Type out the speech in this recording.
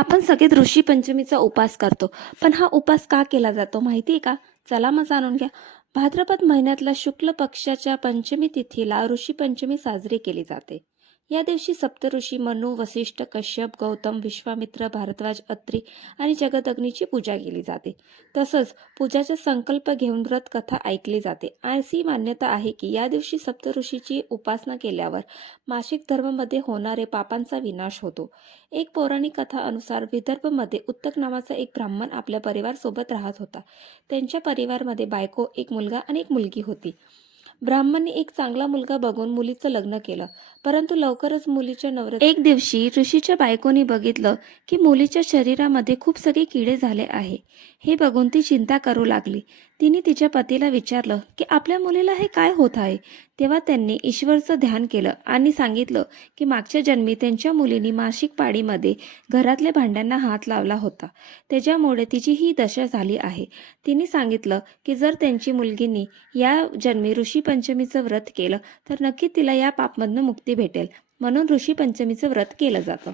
आपण सगळे ऋषी पंचमीचा उपास करतो. पण हा उपास का केला जातो माहिती आहे का? चला मग जाणून घ्या. भाद्रपद महिन्यातल्या शुक्ल पक्षाच्या पंचमी तिथीला ऋषी पंचमी साजरी केली जाते. या दिवशी सप्तऋषी मनु वसिष्ठ कश्यप गौतम विश्वामित्र भारद्वाज अत्री आणि जगदग्नीची पूजा केली जाते. तसंच पूजाचा संकल्प घेऊन व्रत कथा ऐकली जाते. अशी मान्यता आहे की या दिवशी सप्तऋषीची उपासना केल्यावर मासिक धर्मामध्ये होणारे पापांचा विनाश होतो. एक पौराणिक कथा अनुसार विदर्भमध्ये उत्तक नावाचा एक ब्राह्मण आपल्या परिवारसोबत राहत होता. त्यांच्या परिवारमध्ये बायको एक मुलगा आणि एक मुलगी होती. ब्राह्मणने एक चांगला मुलगा बघून मुलीचं लग्न केलं. परंतु लवकरच मुलीच्या नवऱ्या एक दिवशी ऋषीच्या बायकोनी बघितलं की मुलीच्या शरीरामध्ये खूप सगळे किडे झाले आहे. हे बघून ती चिंता करू लागली. तिने तिच्या पतीला विचारलं की आपल्या मुलीला हे काय होत आहे? तेव्हा त्यांनी ईश्वरचं ध्यान केलं आणि सांगितलं की मागच्या जन्मी त्यांच्या मुलीने मासिक पाळीमध्ये घरातल्या भांड्यांना हात लावला होता. त्याच्यामुळे तिची ही दशा झाली आहे. तिने सांगितलं की जर त्यांची मुलगीनी या जन्मी ऋषी पंचमीचं व्रत केलं तर नक्की तिला या पापमधनं मुक्ती भेटेल. म्हणून ऋषी पंचमीचं व्रत केलं जातं.